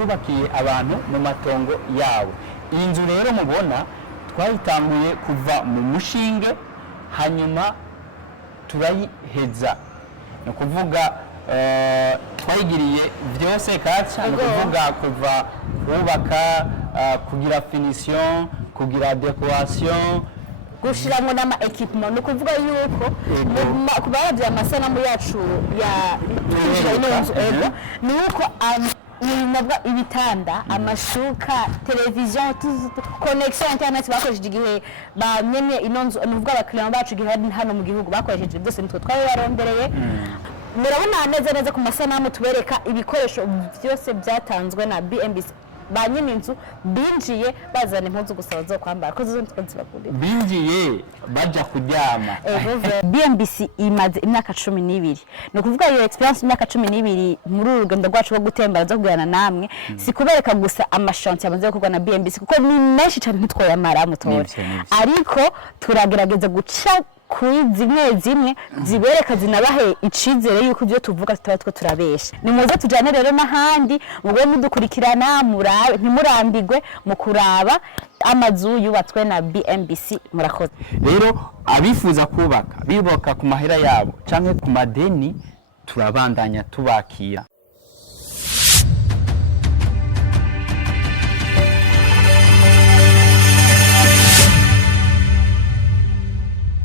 twubakiye abantu mu matongo yabo. Iyi nzu rero mubona twayitanguye kuva mu mushinge hanyuma turayiheza, ni ukuvuga twayigiriye byose kaca, ni ukuvuga kuva kubaka, kugira finition, kugira decoration, gushiramo n'ama equipment, ni ukuvuga yuko kubaravya amasanamu yacu ya twinjira ino nzu ni uko ibitanda, amashuka, televiziyo, connection internet bakoresheje igihe bamenye ino nzu, ni ukuvuga abakiriya bacu igihe hano mu gihugu bakoresheje byose nitwe twabibarondereye. Murabona neza ku masanamu tubereka ibikoresho byose byatanzwe na BMBC. Ba nyine inzu binjiye bazana impuzu gusa bazo kwambara ko zo ntitwe zibakuriye, binjiye baja kuryama. BMBC imaze imyaka 12, no kuvuga iyo experience imyaka 12 muri urugendo rwacu rwo gutembera zo kugirana namwe, si kubereka gusa amashanti yamaze gukorwa na BMBC kuko ni menshi cyane ntitwoyamara mutore, ariko turagerageza guca kuri zimwe zibereka zinabahe icizere yuko ibyo tuvuga tutatwo turabesha. Ni muze tujane rero n'ahandi mugwe mudukurikirana murabe ntimurambigwe mu kuraba amazu yubatswe na BMBC. Murakoze rero abifuza kubaka biboka ku mahera yabo canke ku madeni, turabandanya tubakira.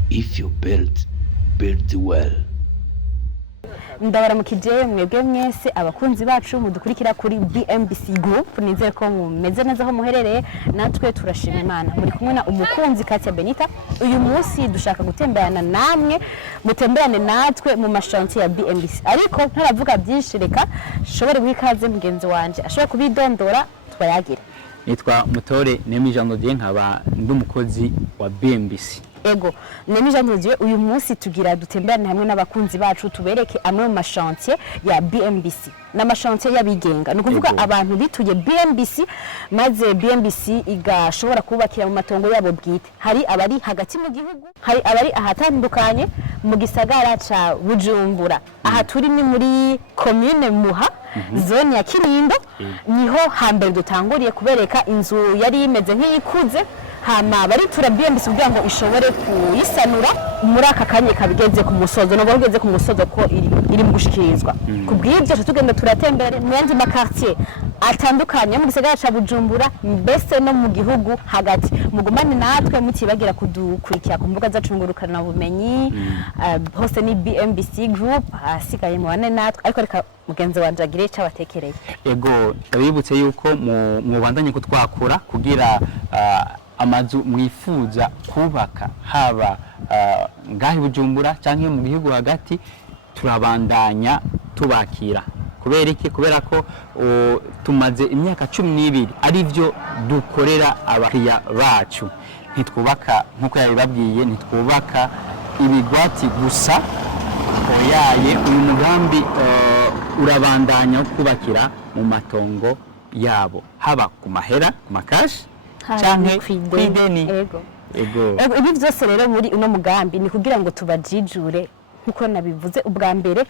If you build well. Ndabaramukije mwebwe mwese abakunzi bacu mudukurikira kuri BMBC Group, nizere ko mumeze neza aho muherereye, natwe turashima Imana. Muri kumwe na umukunzi Katia Benita. Uyu munsi dushaka gutemberana namwe, mutemberane natwe mu mashanti ya BMBC, ariko ntaravuga byinshi, reka shobore gwikaze mugenzi wanje ashobora kubidondora twayagira. Nitwa Mutore Nemijando je nkaba ndumukozi wa BMBC. Ego Nemijando uyu munsi tugira dutemberane hamwe n'abakunzi bacu tubereke amwe mu mashantier ya BMBC n'amashantier yabigenga, no kuvuga abantu bituye BMBC maze BMBC igashobora kubakira mu matongo yabo bwite. Hari abari hagati mu gihugu, hari abari ahatandukanye mu gisagara ca Bujumbura. Aha turi ni muri commune Muha, zone ya Kinindo, niho hambere dutanguriye kubereka inzu yari imeze nk'ikuze, hama bari tura BMBC kugira ngo ishobore kuyisanura muri aka kanye kabigeze ku musozo, no bageze ku musozo ko iri mu gushikirizwa. Kubw'ibyo tugenda turatembera mu yandi makartier atandukanye mu gisagara ca Bujumbura mbese no mu gihugu hagati. Mugumane natwe mutibagira kudukurikira ku mbuga zacu ngurukana bumenyi, hose ni BMBC Group, asigaye mu bane natwe, ariko reka mugenzi wanje agire cyo abatekereye. Ego abibutse yuko mu bandanye ko twakura kugira amazu mwifuza kubaka, haba ngahi Bujumbura canke mu gihugu hagati, turabandanya tubakira. Kubera iki? Kubera ko tumaze imyaka 12 ari byo dukorera abakiriya bacu. Ntitwubaka nkuko yabibabwiye, ntitwubaka ibigwati gusa, oyaye uyu mugambi urabandanya kubakira mu matongo yabo, haba ku mahera, ku makashi canke kwideni. Ego ibi byose rero muri uno mugambi ni kugira ngo tubajijure nkuko nabivuze ubwa mbere.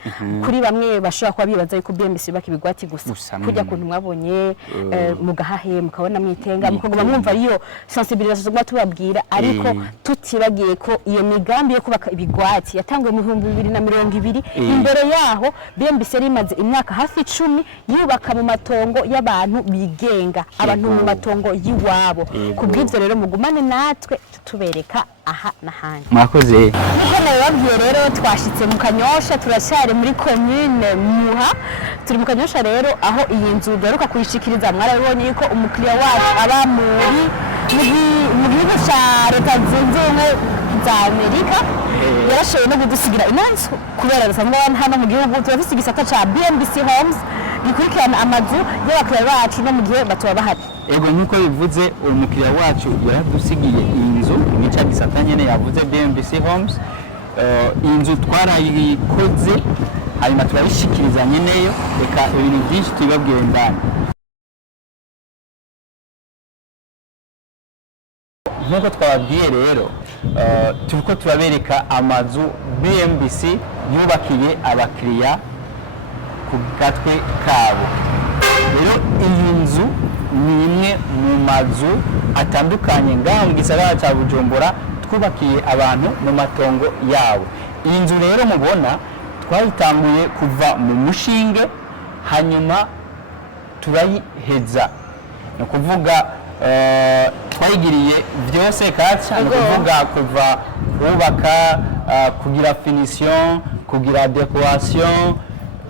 Kuri bamwe bashobora kuba bibaza yuko BMBC baki bigwati gusa kujya kuntu mwabonye mugahahe mukabona mwitenga mukaguma mwumva ariyo sensibilisation tubabwira, ariko tutibagiye ko iyo migambi yo kubaka ibigwati yatangwe mu 2020. Imbere yaho BMBC rimaze imyaka hafi 10 yubaka mu matongo y'abantu bigenga, abantu mu matongo yiwabo. Kubw'ivyo rero mugumane natwe tubereka aha nahandi. Mwakoze. Niko nababwiye rero twashitse mu Kanyosha, turashare muri commune Muha. Turi mu Kanyosha rero aho iyi nzu garuka kuyishikiriza. Mwarabonye yuko umukiriya wacu aba mu gihugu ca Leta Zunze Ubumwe za Amerika, yarashoboye no kudusigira inanzu kubera rusanzwe hano mu gihugu turafise igisata ca BMBC Homes gikurikirana amazu y'abakiriya bacu no mu gihe batuba bahari. Ego nkuko bivuze umukiriya wacu yaradusigiye inzu nica gisata nyene yavuze BMBC Homes. Inzu twarayikoze hanyuma turayishikiriza nyeneyo, reka ibintu byinshi tubabwiye ndani. Nkuko twababwiye rero turiko turabereka amazu BMBC yubakiye abakiriya ku gatwe kabo. Rero iyi mazu atandukanye ngaho mu gisagara cya Bujumbura twubakiye abantu mu matongo yabo. Iyi nzu rero mubona twayitanguye kuva mu mushinge hanyuma turayiheza, ni ukuvuga twayigiriye byose kandi ni ukuvuga kuva kubaka, kugira finition, kugira decoration,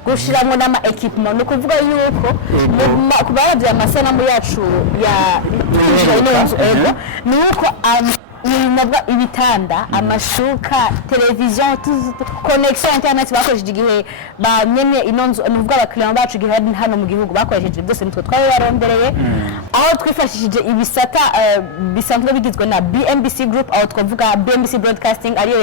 gushiramwo n'ama equipment, ni ukuvuga yuko ku baravye amasanamu yacu ya ni uko ibitanda, amashuka, televiziyo, connection internet bakoresheje igihe bamenye ino nzu, ni ukuvuga abakiriya bacu igihe bari hano mu gihugu bakoresheje byose nitwe twari barondereye, aho twifashishije ibisata bisanzwe bigizwe na BMBC group, aho twavuga BMBC broadcasting ariyo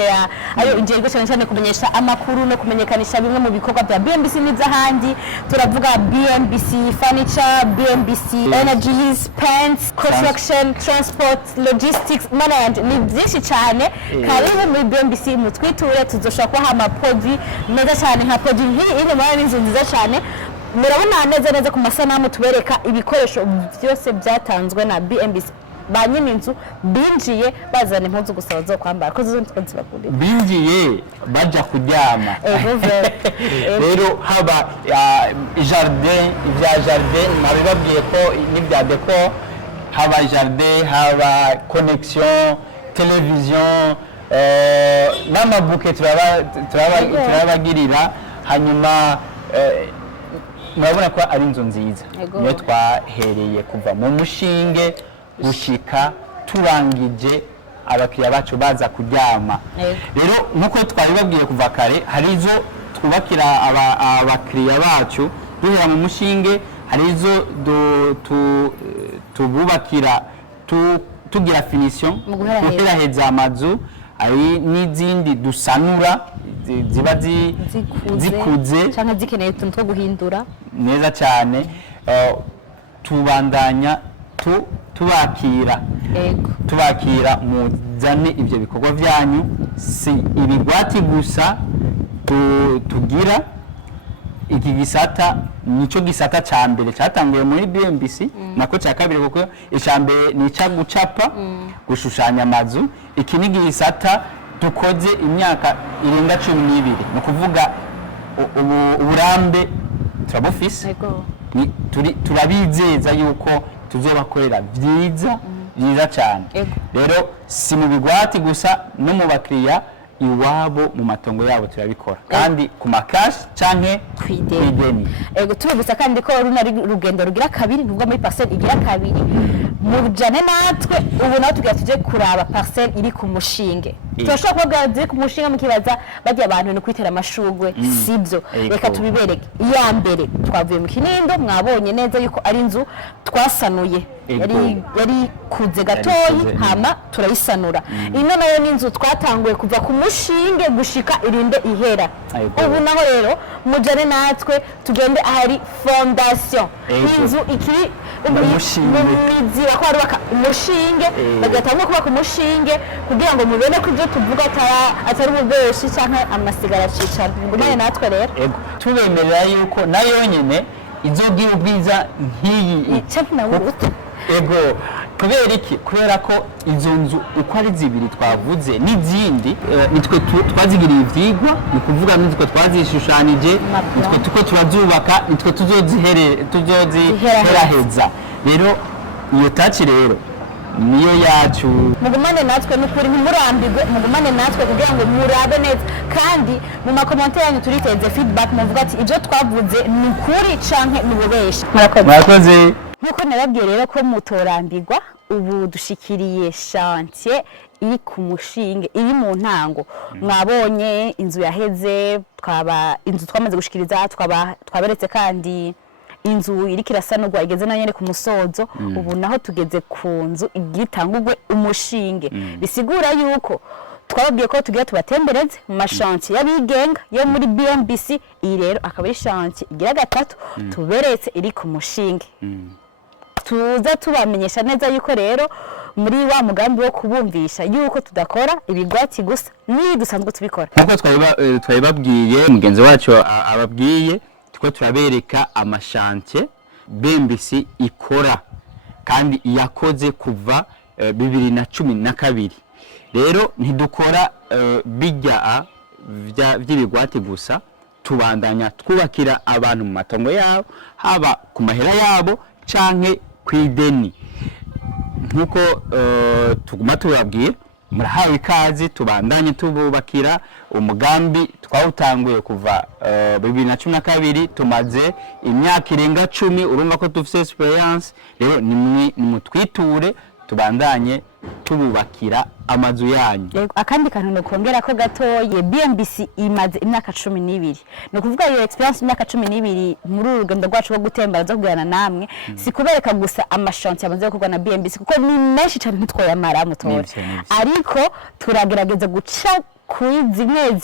ijejwe cyane cyane kumenyesha amakuru no kumenyekanisha bimwe mu bikorwa bya BMBC n'izahandi. Turavuga BMBC furniture, BMBC energies, paints, construction, transport, logistics, management, ni byinshi cyane. Karibu muri BMBC mu Twiture, tuzoshaka ko hama produit meza cyane nka produit hii iri muri inzu nziza cyane. Murabona neza ku masanamu tubereka ibikoresho byose byatanzwe na BMBC. Ba nyine inzu binjiye bazana impuzu gusa zo kwambara ko zo ntitwe bakuri binjiye baja kuryama. Rero haba jardin, ibya jardin nabibabwiye ko n'ibya décor, haba jardin, haba connexion, television, n'amabuke turabagirira. Hanyuma murabona ko ari inzu nziza, niyo twahereye kuva mu mushinge gushika turangije abakiriya bacu baza kuryama. Rero nkuko twabibabwiye kuva kare, hari izo twubakira abakiriya bacu duhera mu mushinge, hari izo tububakira tugira finition guheraheza amazu, hari n'izindi dusanura ziba zikuze cyangwa zikeneye utuntu two guhindura neza cyane. Tubandanya tubakira muzane ibyo bikorwa byanyu, si ibigwati gusa tugira. Iki gisata nico gisata ca mbere cyatanguye muri BMBC, nako cya kabiri kuko icambere ni ca gucapa, gushushanya amazu. Iki ni gisata dukoze imyaka irenga 12, ni kuvuga uburambe turabufise, turabizeza yuko tuzobakorera byiza cyane. Rero si mu bigwati gusa, no mu bakiriya iwabo mu matongo yabo turabikora, kandi ku makashi canke kwideni. Tubibutsa kandi ko runari rugendo rugira kabiri, nubwo muri parcelle igira kabiri mujane natwe. Ubu naho tugira tuje kuraba parcelle iri ku mushinge. Turashobora kuvuga ziri ku mushinge mukibaza bagiye abantu no kwitera amashugwe, sibyo? Reka tubibereke. Iya mbere twavuye mu Kinindo, mwabonye neza yuko ari inzu twasanuye, yari kuze gatoyi, hama turayisanura. Ino nayo ni inzu twatanguye kuva ku mushinge gushika irinde ihera. Ubu naho rero mujane natwe tugende ahari fondation. Inzu ikiri umumizi bakwarubaka umushinge, bagatanga kubaka umushinge kugira ngo mubene ko ibyo tuvuga atari ububeshi cyangwa amasigara cicana. Ngumane natwe rero tubemerera yuko nayo nyene izogira ubwiza nk'iyi. Kubera iki? Kubera ko izo nzu uko ari zibiri twavuze n'izindi, nitwe twazigiriye ivyigwa, ni kuvuga nitwe twazishushanije, nitwe tuko turazubaka, nitwe tuzoziheraheza. Rero iyo taci rero niyo yacu. Mugumane natwe n'ukuri, ntimurambirwe, mugumane natwe kugira ngo murabe neza, kandi mu makomantere yanyu turiteze feedback, muvuga ati ibyo twavuze ni ukuri canke ni ububeshi. Murakoze. Nkuko nababwiye rero ko mutorambirwa, ubu dushikiriye chantier iri ku mushinge, iri mu ntango. Mwabonye inzu yaheze, inzu twamaze gushikiriza, twaberetse kandi inzu iri kirasanurwa igeze na nyene ku musozo. Ubu naho tugeze ku nzu igitangurwe umushinge. Bisigura yuko twababwiye ko tugira tubatembereze mu mashantier y'abigenga yo muri BMBC. Iyi rero akaba ari chantier igira gatatu tuberetse iri ku mushinge. Tuza tubamenyesha neza yuko rero muri wa mugambi wo kubumvisha yuko tudakora ibigwati gusa, ni dusanzwe tubikora. Nkuko twabibabwiye, mugenzi wacu ababwiye, tuko turabereka amashantier BMBC ikora kandi yakoze kuva 2012. Rero ntidukora bijya by'ibigwati gusa, tubandanya twubakira abantu mu matongo yabo, haba ku mahera yabo canke kw'ideni. Nkuko tuguma tubabwiye, murahawe ikaze tubandanye tububakira. Umugambi twawutanguye kuva 2012, tumaze imyaka irenga 10, urumva ko dufite experience. Rero ni Twiture tubandanye tububakira amazu yanyu. Akandi kantu nokongera ko gatoye, BMBC imaze imyaka 12. No kuvuga iyo experience imyaka 12 muri urugendo rwacu rwo gutembera zo kugirana namwe, si kubereka gusa amashanti yamaze gukorwa na BMBC kuko ni menshi cyane ntitwayamara mutore, ariko turagerageza guca kuri zimwe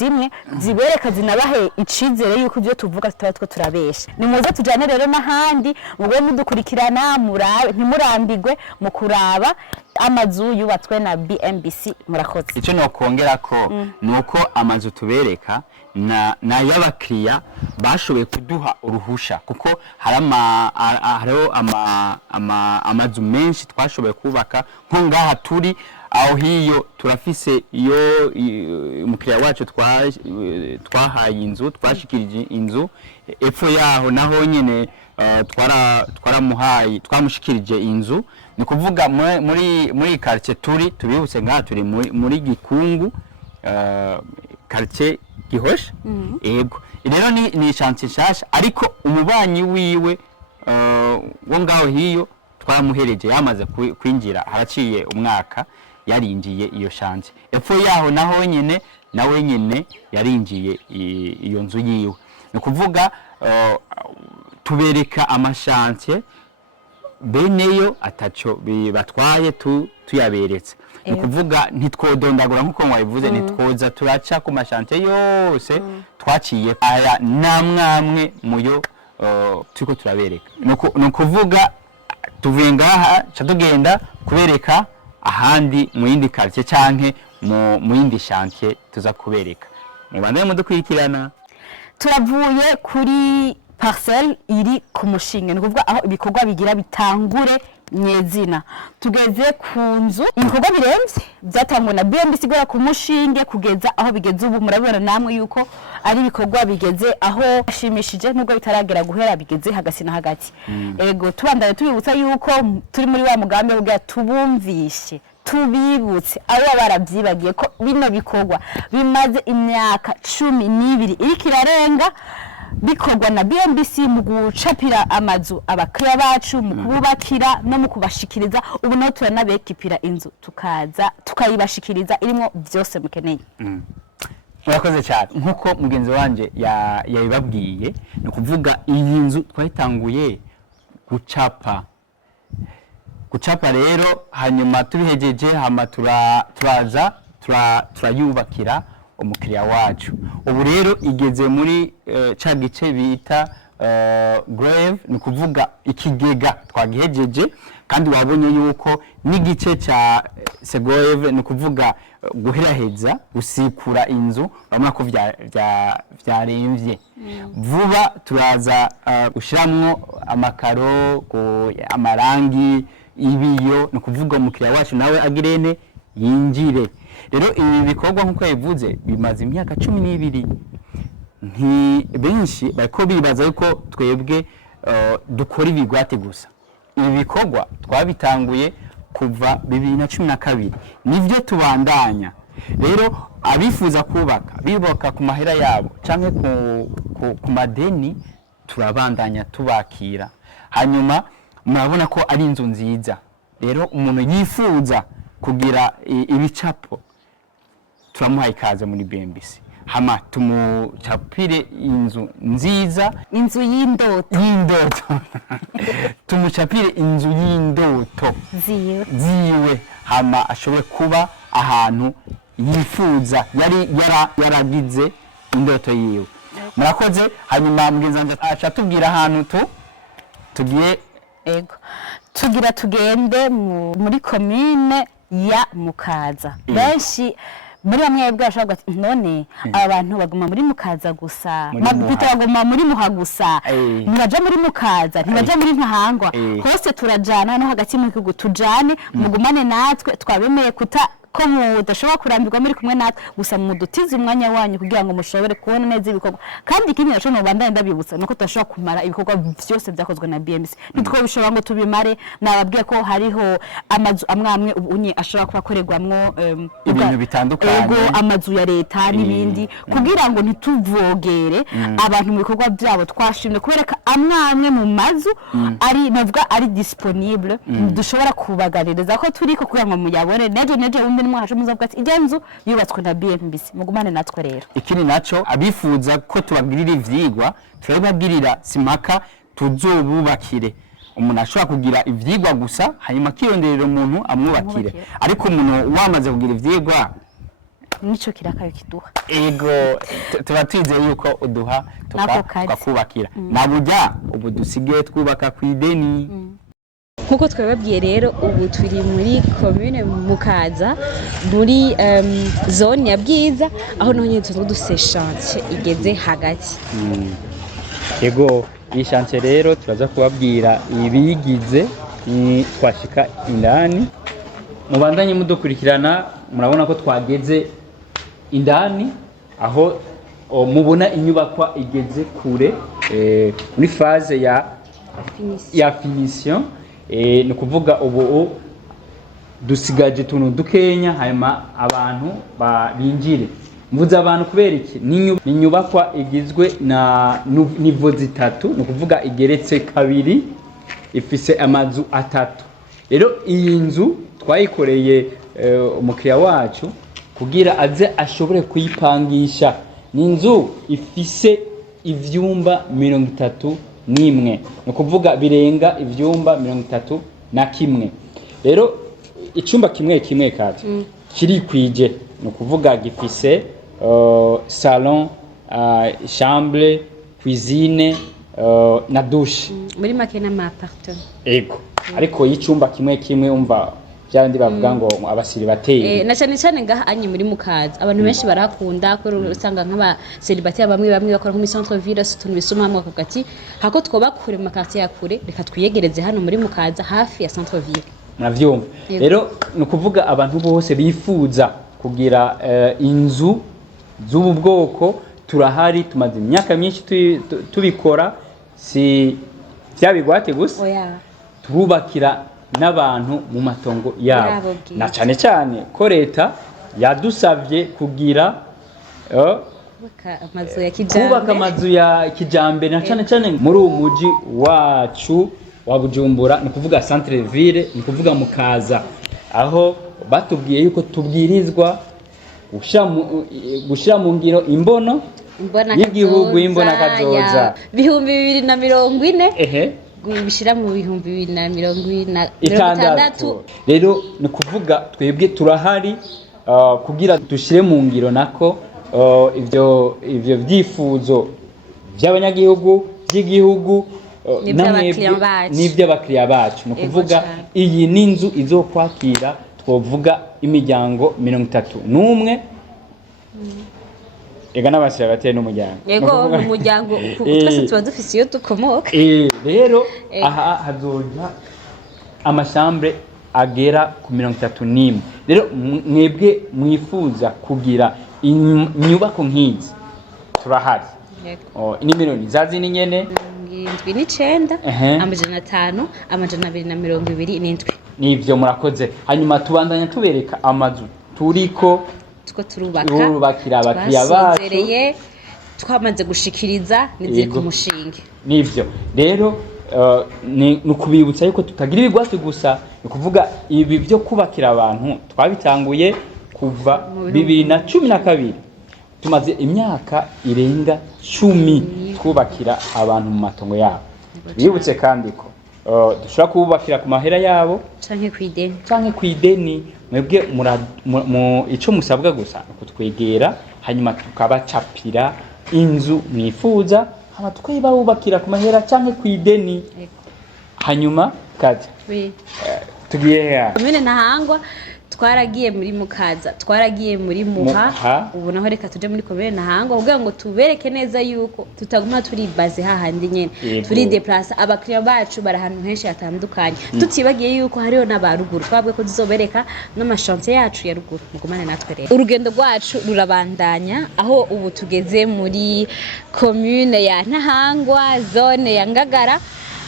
zibereka zinabahe icizere yuko ibyo tuvuga tutatwo turabesha. Ni muze tujane rero n'ahandi mugwe mudukurikirana, murabe ntimurambigwe mu kuraba amazu yubatswe na BMBC. Murakoze. Icyo nokongera ko nuko amazu tubereka na y'abakiriya bashoboye kuduha uruhusha, kuko hariho amazu menshi twashoboye kubaka nko ngaha turi aho hiyo turafise iyo umukiriya wacu twahaye inzu, twashikirije inzu epfo yaho naho nyene twamushikirije inzu. Ni kuvuga muri quartier tubibutse ngaha turi muri Gikungu, quartier Gihosha. Yego rero ni chantier nshasha, ariko umubanyi wiwe wo ngaho hiyo twaramuhereje, yamaze kwinjira haraciye umwaka yarinjiye iyo chantier. Epfo yaho naho nyene nawe nyene yarinjiye iyo nzu yiwe. Ni kuvuga tubereka amashantier beneyo ataco batwaye tuyaberetse. Ni kuvuga ntitwodondagura nkuko mwabivuze, nitwoza turaca ku mashantier yose twaciye aya namwamwe muyo turiko turabereka. No kuvuga tuvuye ngaha ca tugenda kubereka ahandi mu yindi quartier canke mu yindi chantier tuza kubereka. Mubandanye mudukurikirana. Turavuye kuri parcelle iri ku mushinge, ni kuvuga aho ibikorwa bigira bitangure nyezina. Tugeze ku nzu, ibikorwa biremvye byatangwa na BMBC gora ku mushinge kugeza aho bigeze ubu. Murabibona namwe yuko ari ibikorwa bigeze aho ashimishije, nubwo bitaragera guhera bigeze hagati na hagati. Ego tubandanye tubibutsa yuko turi muri wa mugambi wo tubumvishe, tubibutse abo baravyibagiye ko bino bikorwa bimaze imyaka 12 iriko irarenga bikorwa na BMBC mu gucapira amazu abakiriya bacu, mu kububakira no mu kubashikiriza. Ubu naho turanabekipira inzu tukaza tukayibashikiriza irimo byose mukeneye. Murakoze cyane. Nkuko mugenzi wanje yabibabwiye, no kuvuga iyi nzu twayitanguye gucapa rero, hanyuma tubihejeje hama turaza turayubakira umukiriya wacu. Ubu rero igeze muri ca gice bita grave, ni kuvuga ikigega twagihejeje, kandi wabonye yuko n'igice ca grave, ni kuvuga guheraheza gusikura inzu, bamwe ko vyaremvye. Vuba turaza gushiramwo amakaro, amarangi, ibiyo, ni kuvuga umukiriya wacu nawe agirene yinjire. Rero ibi bikorwa nkuko yavuze bimaze imyaka 12. Nti benshi bariko bibaza yuko twebwe dukora ibigwate gusa. Ibi bikorwa twabitanguye kuva 2012, nivyo tubandanya. Rero abifuza bibaka ku mahera yabo canke ku madeni, turabandanya tubakira. Hanyuma murabona ko ari inzu nziza. Rero umuntu yifuza kugira ibicapo, turamuhaye ikaze muri BMBC. Hama tumucapire inzu nziza, inzu y'indoto tumucapire inzu y'indoto ziwe, hama ashobore kuba ahantu yifuza yaragize indoto yiwe. Murakoze. Hanyuma mugenzi acha tubwira ahantu tugiye. Ego tugira tugende muri commune ya Mukaza. Benshi muri bamwe bwashobora ati none abantu baguma muri mukaza gusa baguma muri muha gusa ntibaja muri mukaza ntibaja muri ntahangwa hose turajana no hagati mu gihugu tujane mugumane natwe twabemeye kuta ko mudashobora kurambirwa muri kumwe natwe gusa mudutize umwanya wanyu kugira ngo mushobore kubona neza ibikorwa kandi ikindi naco no bandanye ndabibutsa nuko tudashobora kumara ibikorwa byose byakozwe na BMBC nitwo bishobora ngo tubimare nababwiye ko hariho amazu amwe ubunye ashobora kuba akorerwamwo ibintu bitandukanye amazu ya leta n'ibindi kugira ngo ntituvogere abantu mu bikorwa byabo twashimye kubereka amwe mu mazu ari navuga ari disponible dushobora kubagaririza ko turiko kugira ngo muyabone neje mwaje muzavuga ati igenzu yubatswe na BMBC mugumane natwe rero ikindi naco abifuza ko tubagirira ivyigwa twebagirira simaka tuzobubakire umuntu ashobora kugira ivyigwa gusa hanyuma kironderera umuntu amwubakire ariko umuntu wamaze kugira ivyigwa nico kirakayo kiduha ego tuba twizeye yuko uduha tukakubakira naburya ubu dusigaye twubaka kw'ideni nkuko twababwiye rero ubu turi muri commune Mukaza muri zone ya Bwiza aho nonye duse chantier igeze hagati yego iyi chantier rero turaza kubabwira ibigize twashika indani mubandanye mudukurikirana murabona ko twageze indani aho mubona inyubakwa igeze kure muri phase ya finition ni kuvuga ubu dusigaje tuntu dukenya hanyuma abantu binjire mvuze abantu kubera iki ni inyubakwa igizwe na nivo zitatu ni kuvuga igeretse kabiri ifise amazu atatu rero iyi nzu twayikoreye umukiriya wacu kugira aze ashobore kuyipangisha ni inzu ifise ivyumba 31 ni kuvuga birenga ivyumba 31 rero icumba kimwe kati kiri kwije ni kuvuga gifise salon chambre cuisine na douche muri make na appartement ego ariko y'icumba kimwe umva byandi bavuga ngo abasiri bateye na cyane ngaha anyi muri Mukaza abantu benshi barakunda ko usanga nk'aba célibataire bamwe bakora mu centre ville tuntu bisumamwe hagati hako twobakure mu quartier yakure reka twiyegereze hano muri Mukaza hafi ya centre ville muravyumva rero no kuvuga abantu bose bifuza kugira inzu z'ubu bwoko turahari tumaze imyaka myinshi tubikora si byabigwate gusa turubakira n'abantu mu matongo yabo na cyane ko leta yadusavye kugira kubaka amazu ya kijambere na cyane muri uwo muji wacu wa Bujumbura ni kuvuga centre ville ni kuvuga Mukaza aho batubwiye yuko tubwirizwa gushira mu ngiro imbono y'igihugu imbona kazoza 2040 bishira mu 2026 rero ni kuvuga twebwe turahari kugira dushire mu ngiro nako ivyo vyifuzo by'abanyagihugu by'igihugu n'iby'abakiriya bacu ni kuvuga iyi n'inzu izokwakira twovuga imiryango 31 ega n'abasira bateye n'umuryango yego umuryango twese tuba dufise iyo dukomoka rero aha hazoja amashambre agera ku 31 rero mwebwe mwifuza kugira inyubako nk'izi turahari inimero nizazi ni nyene 79 amajana 5 amajana 227 nivyo murakoze hanyuma tubandanya tubereka amazu turiko turubakira abakiriya bacu twamaze gushikiriza niziri ku mushinge nivyo rero ni kubibutsa yuko tutagira ibigwati gusa ni kuvuga ibi byo kubakira abantu twabitanguye kuva 2012 tumaze imyaka irenga 10 twubakira abantu mu matongo yabo bibutse kandi ko dushobora kubakira ku mahera yabo canke kw'ideni mwebwe mu ico musabwa gusa kutwegera hanyuma tukabacapira inzu mwifuza hama tukayibubakira ku mahera canke kw'ideni hanyuma kaje tugiye mene ntahangwa twaragiye muri Mukaza, twaragiye muri Muha, ubu naho reka tuje muri komune Ntahangwa kugira ngo tubereke neza yuko tutaguma turi base hahandi nyene turi déplacer abakiriya bacu bari ahantu henshi hatandukanye tutibagiye yuko hariho n'abaruguru twabwe ko tuzobereka n'amashante yacu ya ruguru mugumane natwe rero. Urugendo rwacu rurabandanya aho ubu tugeze muri commune ya Ntahangwa zone ya Ngagara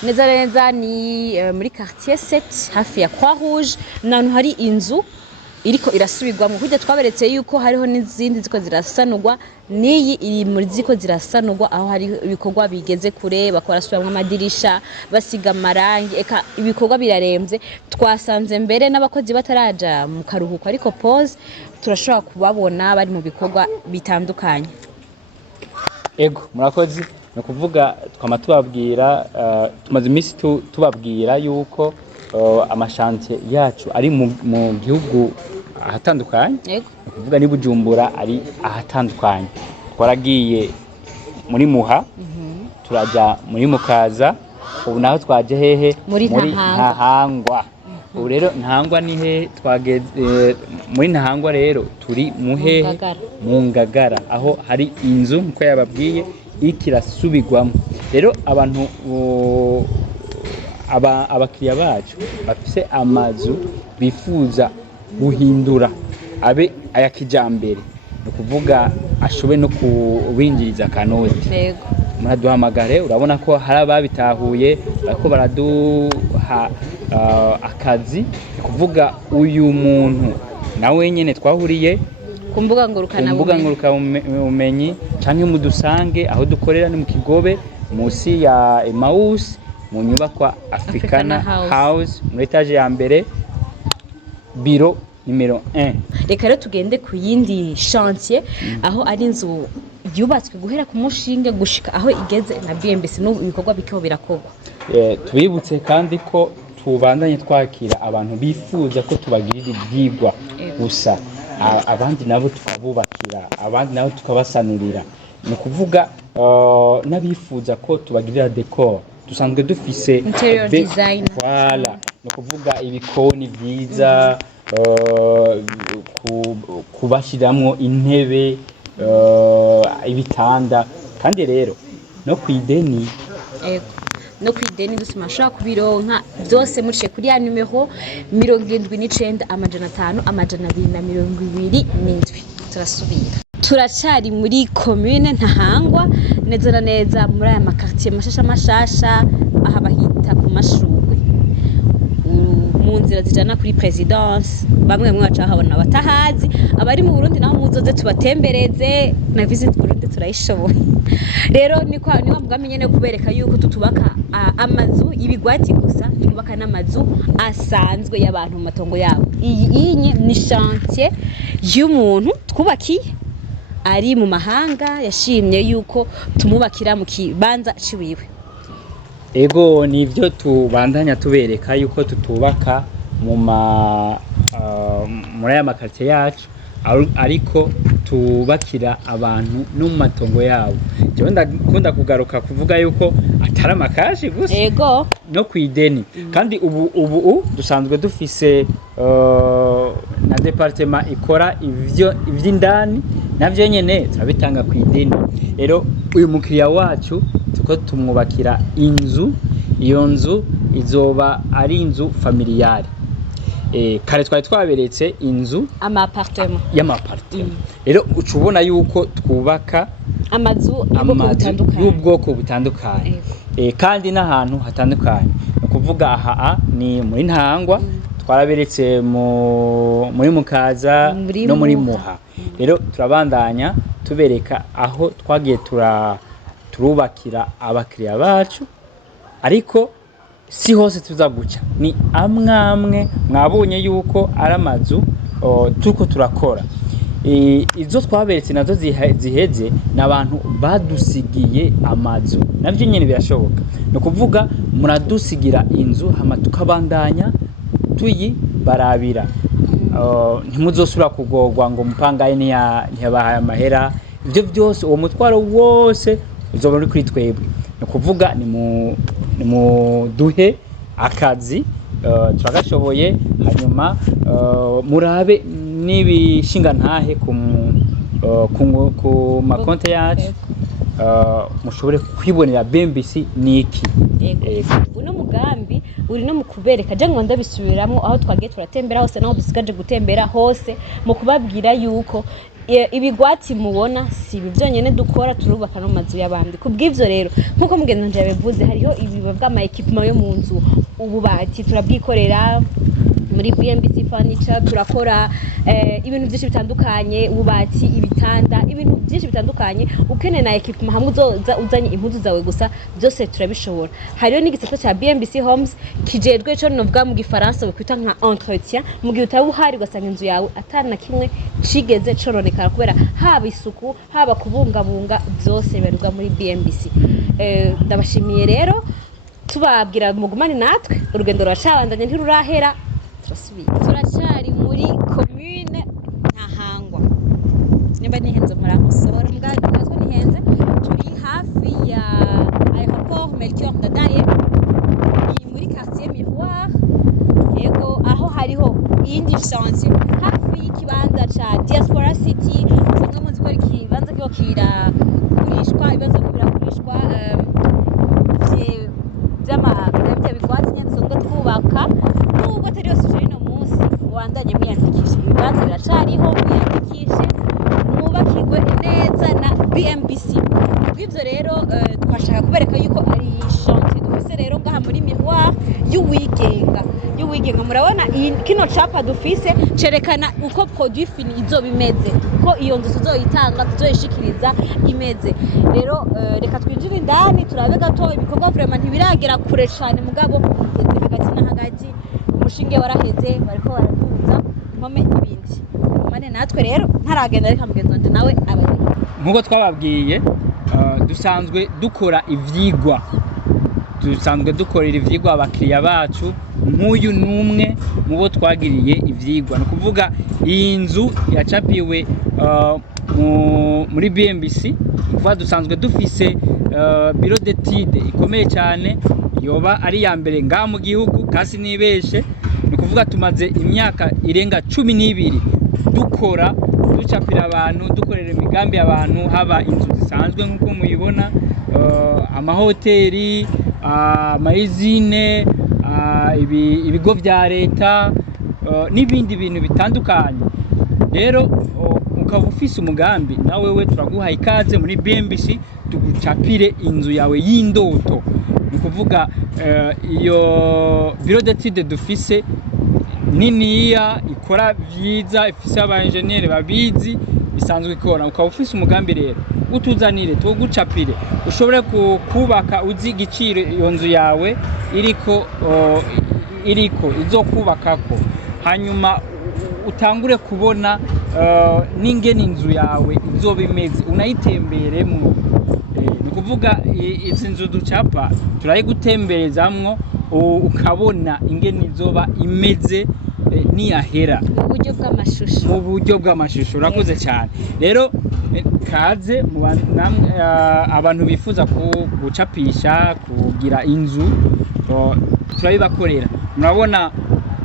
neza neza ni muri quartier 7 hafi ya Croix Rouge nantu hari inzu iriko irasubirwamo kujya twaberetse yuko hariho n'izindi ziko zirasanurwa niyi iri muri ziko zirasanurwa aho hari ibikorwa bigeze kure bakora subiramo amadirisha basiga amarangi eka ibikorwa biraremvye twasanze mbere n'abakozi bataraja mu karuhuko ariko pause turashobora kubabona bari mu bikorwa bitandukanye. Ego murakozi no kuvuga twama tubabwira tumaze iminsi tubabwira yuko amashantier yacu ari mu gihugu ahatandukanye. Ego kuvuga ni Bujumbura ari ahatandukanye twaragiye muri Muha turaja muri Mukaza ubu naho twaje hehe muri Ntahangwa. Ubu rero Ntahangwa ni he twageze muri Ntahangwa rero turi muhehe mu Ngagara aho hari inzu nko yababwiye ikirasubirwamo. Rero abantu abakiriya bacu bafise amazu bifuza guhindura abe aya kijambere no kuvuga ashobe no kubinjiriza kanoti muraduhamagare urabona ko hari ababitahuye bako baraduha akazi kuvuga uyu muntu nawe nyene twahuriye kumbuga nguruka umenyi canke mudusange aho dukorera ni mu Kigobe musi ya Emmaus mu nyubakwa Africana House muri etage ya mbere biro numero 1. Reka rero tugende ku yindi chantier aho ari inzu yubatswe guhera ku mushinge gushika aho igeze na BMBC no ibikorwa bikeho birakorwa. Tubibutse kandi ko tubandanye twakira abantu bifuza ko tubagirira ibyigwa gusa abandi nabo tukabubakira abandi nabo tukabasanurira ni kuvuga nabifuza ko tubagirira decor dusanzwe dufise interior design voilà no kuvuga ibikoni byiza kubashiramwo intebe ibitanda kandi rero no kwideni no kwideni dusimasha kubironka byose muciye kuri ya numero 79 amajana 5 amajana 227 turasubira turacari muri commune Ntahangwa neza na neza muri aya makartier mashasha aha bahita ku mashurwe mu nzira zijana kuri presidence bamwe mwaca habona batahazi abari mu Burundi naho muzoze tubatembereze na visit Burundi turayishoboye rero ni wamugamenye no kubereka yuko tutubaka amazu ibigwati gusa twubaka n'amazu asanzwe y'abantu mu matongo yabo iyi ni chantier y'umuntu twubakiye ari mu mahanga yashimye yuko tumubakira mu kibanza ciwiwe. Ego nivyo tubandanya tubereka yuko tutubaka muri aya makartier yacu ariko tubakira abantu no mu matongo yabo. Je ndakunda kugaruka kuvuga yuko atari amakashi gusa ego no kwideni kandi ubu dusanzwe dufise na departement ikora ivy'indani navyo nyene turabitanga kwideni. Rero uyu mukiriya wacu tuko tumwubakira inzu iyo nzu izoba ari inzu familiale kare twari twaberetse inzu y'amapartement rero ucubona yuko twubaka amazu y'ubwoko butandukanye kandi n'ahantu hatandukanye no kuvuga aha ni muri Ntahangwa twaraberetse muri Mukaza no muri Muha. Rero turabandanya tubereka aho twagiye turubakira abakiriya bacu ariko si hose tuzaguca ni amwe mwabonye yuko ari amazu tuko turakora izo twaberetse nazo ziheze n'abantu badusigiye amazu navyo nyene birashoboka no kuvuga muradusigira inzu hama tukabandanya tuyibarabira ntimuzosubira kugorwa ngo mupangaye ntiyabahaye amahera ibyo byose uwo mutwaro wose uzoba uri kuri twebwe no kuvuga ni mu duhe akazi turagashoboye hanyuma murabe n'ibishinga ntahe ku makonte yacu mushobore kwibonera BMBC niki. Uno mugambi uri no mukubereka je ngo ndabisubiramwo aho twagiye turatembera hose naho dusigaje gutembera hose mu kubabwira yuko ibigwati mubona si ibi byonyene dukora turubaka no mazu y'abandi. Kubw'ivyo rero nkuko mugenzi wanje yabivuze hariho ibiba bw'ama equipment yo mu nzu ububati turabwikorera muri BMBC furniture turakora ibintu byinshi bitandukanye ububati ibitanda ibintu byinshi bitandukanye ukeneye na equipment hamwe uzanye impuzu zawe gusa byose turabishobora. Hariho n'igisata cya BMBC homes kijedwe cyo novuga mu gifaransa bakwita nka entretien mu gihe utabuhari ugasanga inzu yawe atana kimwe cigeze coronekara kubera haba isuku haba kubungabunga byose bibarirwa muri BMBC. Ndabashimiye rero tubabwira mugumane natwe urugendo rwacabandanye ntirurahera. Turacari muri commune Ntahangwa nimba nihenze muramusora muganga natwe nihenze turi hafi ya aéroport Melchior Ndadaye ni muri quartier Miroir yego aho hariho iyindi chantier hafi y'ikibanza ca Diaspora City usanzwe muzi ko ikibanza kiko kiragurishwa ibibanza biragurishwa by'amabya bigwati nyene songa twubaka nubwo atari yose uje no munsi wandanye mwiyandikisha ibibanza biracariho mwiyandikishe mwubakirwe neza na BMBC. Bw'ivyo rero twashaka kubereka yuko ari chantier dufise rero ngaha muri Miroir y'uwigenga murabona kino capa dufise cerekana uko produit fini izo bimeze ko iyo nzu tuzoyitanga tuzoyishikiriza imeze. Rero reka twinjire indani turabe gato ibikorwa vraiment ntibiragera kure cyane mugabo hagati na hagati umushinge waraheze bariko baraduza impome ibindi mane natwe rero ntaragenda reka mugenzi wanje nawe ababiri nkuko twababwiye dusanzwe dukora ivyigwa dukorera ivyigwa abakiriya bacu nk'uyu numwe mubo twagiriye ivyigwa no kuvuga iyi nzu yacapiwe muri BMBC kuva dusanzwe dufise biro d'étude ikomeye cyane yoba ari ya mbere nga mu gihugu kasi nibeshe ni kuvuga tumaze imyaka irenga 12 dukora ducapira abantu dukorera imigambi abantu haba inzu zisanzwe nkuko muyibona amahoteli amayizine ibigo vya leta n'ibindi bintu bitandukanye. Rero ukaba ufise umugambi nawe we turaguha ikaze muri BMBC tugucapire inzu yawe y'indoto. Ni kuvuga iyo biro d'étude dufise niniya ikora vyiza ifise aba engineer babizi isanzwe ikora. Ukaba ufise umugambi rero utuzanire tugucapire ushobore kubaka uzi igiciro iyo nzu yawe iriko izokubakako hanyuma utangure kubona n'ingene inzu yawe izoba imeze unayitemberemwo. Ni kuvuga izi nzu ducapa turayigutemberezamwo ukabona ingene izoba imeze niyahera mu buryo bw'amashusho. Urakoze cyane rero kaze abantu bifuza gucapisha kugira inzu turabibakorera. Murabona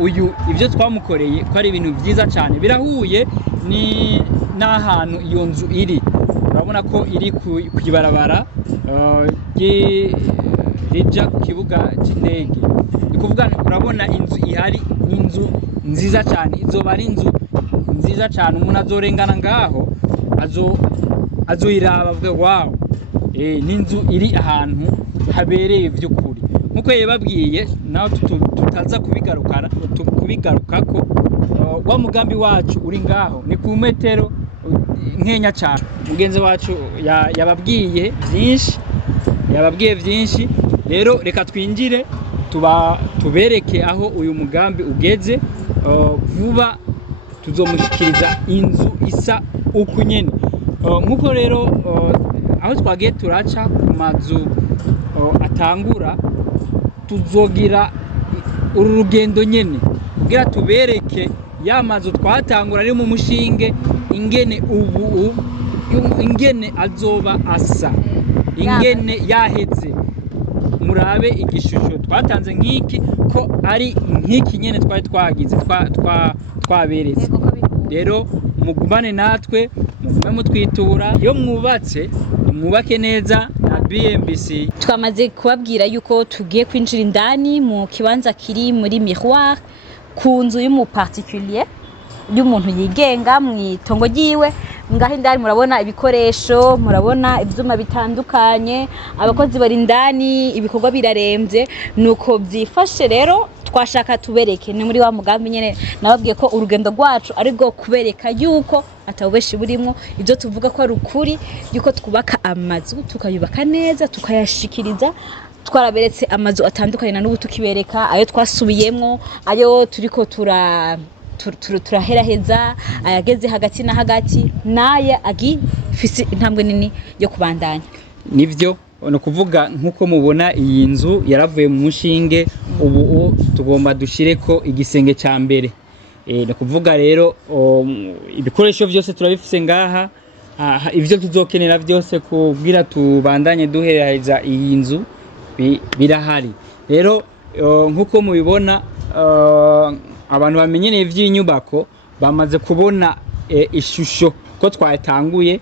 uyu ivyo twamukoreye ko ari ibintu vyiza cyane birahuye ni n'ahantu iyo nzu iri. Urabona ko iri kwibarabara rija ku kibuga cy'indege. Ni kuvuga urabona inzu ihari inzu nziza cyane izoba ari inzu nziza cyane umuntu azorengana ngaho azoyiraba avuga wow n'inzu iri ahantu habereye by'ukuri nkuko yababwiye naho tutaza kubigarukako wa mugambi wacu uri ngaho ni ku metero nkenya cyane. Mugenzi wacu yababwiye byinshi rero reka twinjire tubereke aho uyu mugambi ugeze. Vuba tuzomushikiriza inzu isa uku nyene nkuko rero aho twagiye turaca ku mazu atangura tuzogira uru rugendo nyene kugira tubereke ya mazu twatangura ari mu mushinge ingene azoba asa ingene yaheze murabe igishusho twatanze nk'iki ko ari nk'iki nyene twari twagize twaberetse. Rero mugumane natwe, mugume mutwitura, iyo mwubatse mwubake neza na BMBC. Twamaze kubabwira yuko tugiye kwinjira indani mu kibanza kiri muri miroir ku nzu y'umu particulier y'umuntu yigenga mu itongo ryiwe. Ngaho indani murabona ibikoresho, murabona ivyuma bitandukanye, abakozi bari indani, ibikorwa biraremvye, nuko byifashe. Rero twashaka tubereke ni muri wa mugambi nyene nababwiye ko urugendo rwacu ari rwo kubereka yuko atabubeshi burimo, ibyo tuvuga ko ari ukuri, yuko twubaka amazu tukayubaka neza tukayashikiriza. Twaraberetse amazu atandukanye na n'ubu tukibereka ayo twasubiyemo, ayo turiko turaheraheza, ayageze hagati na hagati, naye agifise intambwe nini yo kubandanya. Nivyo no kuvuga nkuko mubona iyi nzu yaravuye mu mushinge, ubu tugomba dushireko igisenge ca mbere. No kuvuga rero ibikoresho byose turabifise ngaha, ivyo tuzokenera byose kubwira tubandanye duheraheza iyi nzu birahari. Rero nkuko mubibona abantu bamenyereye ivy'inyubako bamaze kubona ishusho ko twatanguye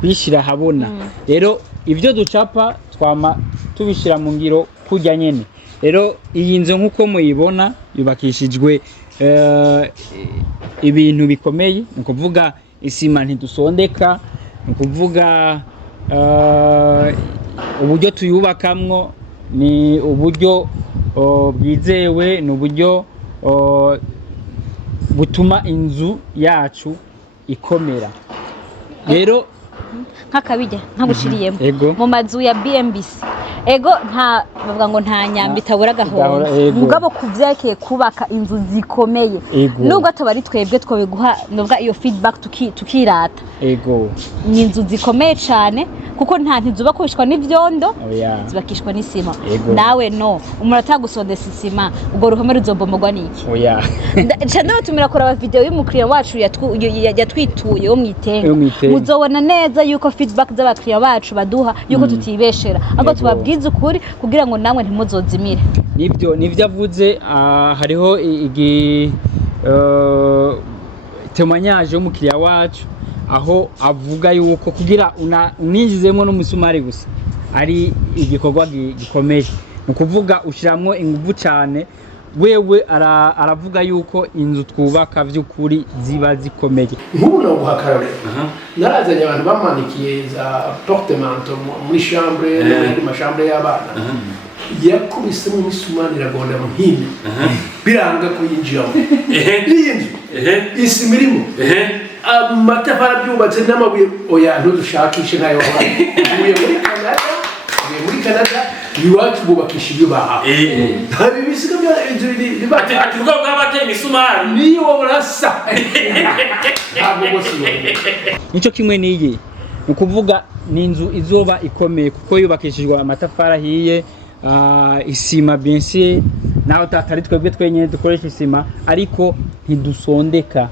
kuyishira habona. Rero ivyo ducapa twama tubishira mu ngiro kujya nyene. Rero iyi nzu nkuko muyibona yubakishijwe ibintu bikomeye, ni kuvuga isima ntidusondeka, ni kuvuga uburyo tuyubakamwo ni uburyo bwizewe, ni uburyo butuma inzu yacu ikomera. Rero nk'akabijya nkabushiriyemo mu mazu ya BMBC ego nta bavuga ngo nta nyambi tabura gahoro, mugabo kuvyekeye kubaka inzu zikomeye, nubwo atobari twebwe twobiguha nubwo iyo feedback tukirata. Ego ni inzu zikomeye cyane kuko nta ntizubakishwa n'ivyondo, zubakishwa n'isima. Nawe no umuntu atagusondesa isima ubwo ruhome ruzombomogwa niki? Cyane batumira kuraba video y'umukiriya wacu yatwituye wo mwitenga, muzobona neza yuko feedback z'abakiriya bacu baduha yuko tutibeshera, ahubwo tubabwiza ukuri kugira ngo namwe ntimuzozimire. Nivyo avuze. Hariho témoignage y'umukiriya wacu aho avuga yuko kugira uninjizemo n'umusumari gusa ari igikorwa gikomeye, ni kuvuga ushiramwo ingufu cyane. Wewe aravuga yuko inzu twubaka vy'ukuri ziba zikomeye. Nk'ubu no guhakarare narazanye abantu bamanikiye za portemanteau muri chambre no muri chambre y'abana, yakubise mu misumari iragonda mu hino biranga ko yinjiramo iyi nzu isima irimo amatafari byubatse n'amabuye. Oya ntudushakishe ntayo wabaye muri Canada iwacu bubakisha ibyo baha ntabi bisiga bya ati ubwo bw'abateye imisumari niyo burasa ntabwo bose nico kimwe niyi, ni kuvuga ni inzu izoba ikomeye kuko yubakishijwe amatafari ahiye, isima byinshi. Naho tatari twebwe twenyene dukoresha isima ariko ntidusondeka.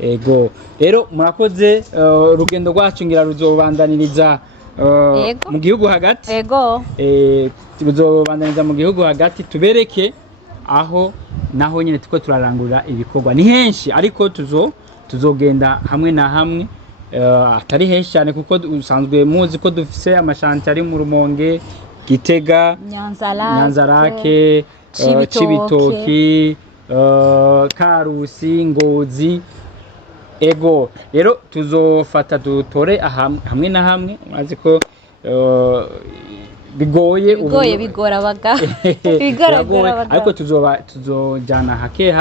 Ego rero murakoze. Urugendo rwacu ngira ruzobandaniriza mu gihugu hagati. Ego tuzobandaniriza mu gihugu hagati tubereke aho naho nyine tuko turarangurira ibikorwa. Ni henshi ariko tuzogenda hamwe na hamwe, atari henshi cyane kuko usanzwe muzi ko dufise amashanti ari mu Rumonge, Gitega, Nyanzarake, Cibitoki, Karusi, Ngozi. Ego rero tuzofata dutore hamwe na hamwe, mwazi ko bigora abaga ariko tuzojana hake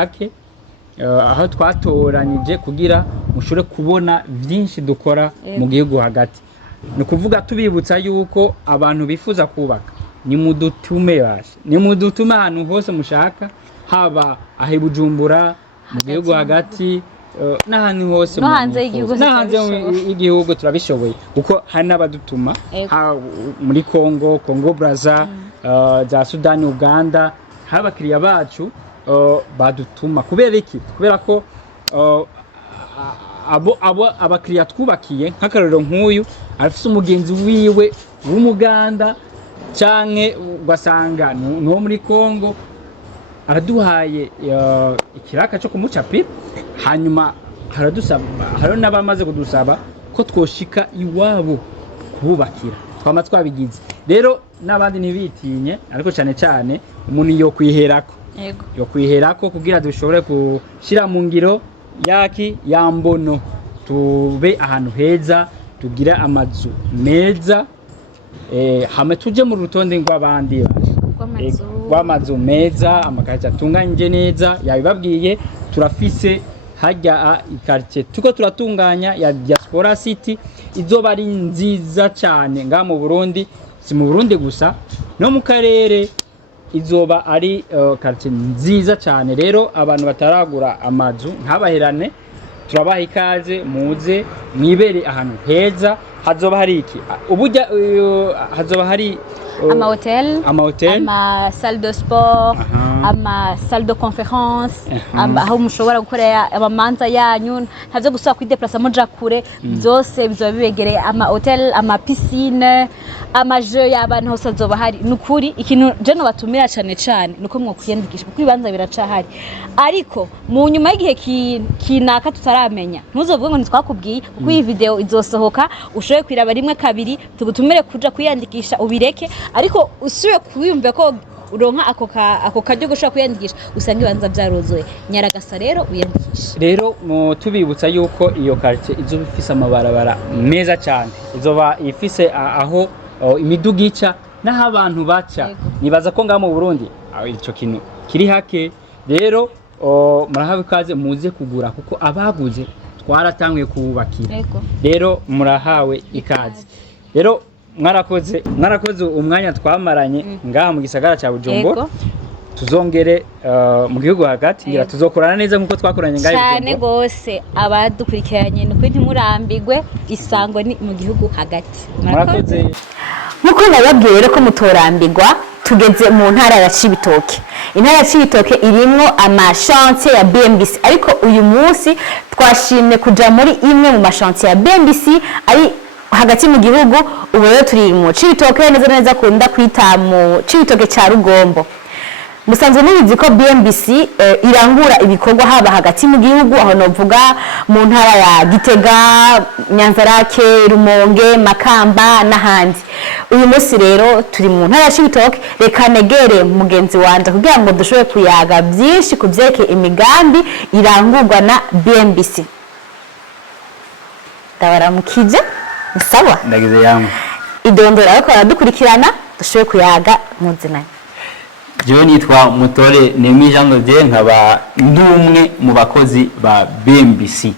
aho twatoranije kugira mushobore kubona vyinshi dukora mu gihugu hagati. Ni kuvuga tubibutsa yuko abantu bifuza kubaka ni mudutume ahantu hose mushaka, haba ahe Bujumbura mu gihugu hagati n'ahandi hose no hanze y'igihugu turabishoboye kuko hari n'abadutuma muri Congo Brazza, za Sudani, Uganda. Hari abakiriya bacu badutuma kubera iki? Kubera ko abakiriya twubakiye nk'akarorero nk'uyu afise umugenzi wiwe w'umuganda canke ugasanga no muri Kongo araduhaye ikiraka cyo kumucapira hanyuma haradusaba haro n'abamaze kudusaba ko twoshika iwabo kubakira twama twabigize rero n'abandi ntibitinye ariko cyane cyane umuntu yo kwiherako yo kwiherako kugira dushobore kushira mu ngiro yaki yambono tube ahantu heza tugira amazu meza hame tuje mu rutonde rw'abandi rw'amazu meza amakaritsiye atunganyije neza yabibabwiye turafise hajya ikaritiye tuko turatunganya ya Diaspora City izoba ari nziza cyane nga mu Burundi si mu Burundi gusa no mu karere izoba ari quartier nziza cyane rero abantu bataragura amazu ntabaherane turabaha ikaze muze mwibere ahantu heza hazoba hari iki ubujya hazoba hari ama hotel ama salle de sport ama salle de conférence aho mushobora gukorera abamanza yanyu ntavyo gusaba kwideplacer muja kure byose bizoba bibegereye ama hotel ama piscine ama jeu y'abantu hose azoba hari nukuri ikintu je no batumira cyane nuko mwo kwiyandikisha kuko ibibanza biracahari ariko mu nyuma y'igihe kinaka tutaramenya ntuzovuge ngo ntitwakubwiye kuko iyi video izosohoka ushoboye kwiraba rimwe kabiri tugutumire kuja kwiyandikisha ubireke ariko usuye kwiyumva ko uronka ako karyo gushaka kwiyandikisha usanga ibanza byaruzuye nyaragasa rero uyandikisha rero tubibutsa yuko iyo quartier izoba ifise amabarabara meza cyane izoba ifise aho imiduga ica naho abantu baca nibaza ko ngaho mu Burundi ico kintu kiri hake rero murahawe ikaze muze kugura kuko abaguze twaratanguye kubakira rero murahawe ikaze rero mwarakoze umwanya twamaranye ngaha mu gisagara cya Bujumbura tuzongere mu gihugu hagati ngira tuzokorana neza nkuko twakoranye ngaha cyane gose abadukurikiranye nuko ntimurambigwe isango ni mu gihugu hagati murakoze nkuko nababwiye rero ko mutorambigwa tugeze mu ntara ya Cibitoke intara ya Cibitoke irimo amashantier ya BMBC ariko uyu munsi twashimye kuja muri imwe mu mashantier ya BMBC ari hagati mu gihugu ubu rero turi mu Cibitoke neza kunda kwita mu Cibitoke cya Rugombo musanzwe nibizi ko BMBC irangura ibikorwa haba hagati mu gihugu aho novuga mu ntara ya Gitega Nyanzarake Rumonge Makamba n'ahandi uyu munsi rero turi mu ntara ya Cibitoke reka negere mugenzi wanje kugira ngo dushobore kuyaga byinshi kuvyeke imigambi irangurwa na BMBC tabaramukije sawa ndagize yamwe idondora ariko aradukurikirana dushoboye kuyaga muzinanye jewe nitwa Mutore Nemi Jean Dodier nkaba ndumwe mu bakozi ba BMBC